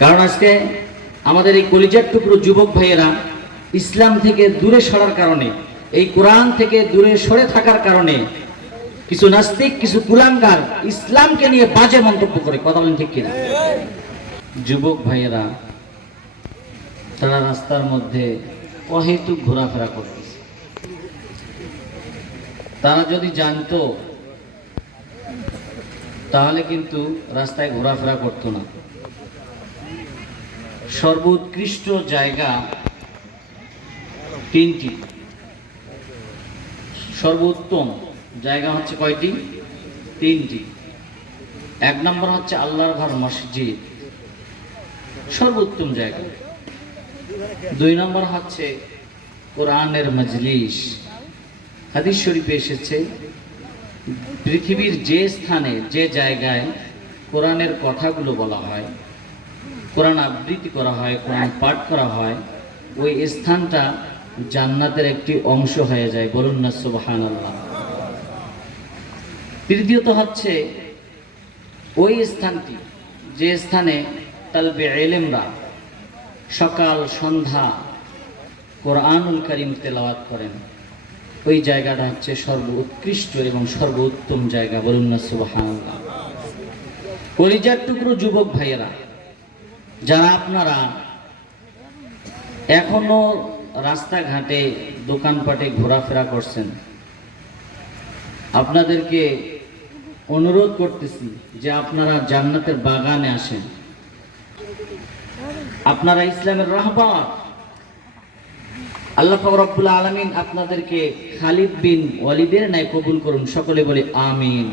কারণ আজকে আমাদের এই কলিজার টুকরো যুবক ভাইয়েরা ইসলাম থেকে দূরে সরার কারণে, এই কোরআন থেকে দূরে সরে থাকার কারণে কিছু নাস্তিক, কিছু কুলাঙ্গার ইসলামকে নিয়ে বাজে মন্তব্য করে। কথা বলেন ঠিক কিনা? যুবক ভাইয়েরা তারা রাস্তার মধ্যে অহেতুক ঘোরাফেরা করতেছে। তারা যদি জানতো তাহলে কিন্তু রাস্তায় ঘোরাফেরা করতো না। সর্বোৎকৃষ্ট জায়গা তিনটি, সর্বোত্তম জায়গা হচ্ছে কয়টি? তিনটি। এক নম্বর হচ্ছে আল্লাহর ঘর মসজিদ, সর্বোত্তম জায়গা। দুই নম্বর হচ্ছে কোরআনের মজলিস। হাদিস শরীফে এসেছে পৃথিবীর যে স্থানে, যে জায়গায় কোরআনের কথাগুলো বলা হয়, কোরআন আবৃত্তি করা হয়, কোরআন পাঠ করা হয়, ওই স্থানটা জান্নাতের একটি অংশ হয়ে যায়। বলুন না সুবহানাল্লাহ। তৃতীয়ত হচ্ছে ওই স্থানটি, যে স্থানে তালবে ইলমরা সকাল সন্ধ্যা কোরআনুল কারীম তেলাওয়াত করেন, ওই জায়গাটা হচ্ছে সর্বোৎকৃষ্ট এবং সর্বোত্তম জায়গা। বলুন না সুবহানাল্লাহ। কলিজার টুকরো যুবক ভাইয়েরা, যারা আপনারা এখনো রাস্তাঘাটে দোকানপাটে ঘোরাফেরা করছেন, আপনাদেরকে অনুরোধ করতেছি যে আপনারা জান্নাতের বাগানে আসেন। আপনারা ইসলামের রাহবার। আল্লাহ পাক রব্বুল আলামিন আপনাদেরকে খালিদ বিন ওয়ালিদের ন্যায় কবুল করুন। সকলে বলে আমিন।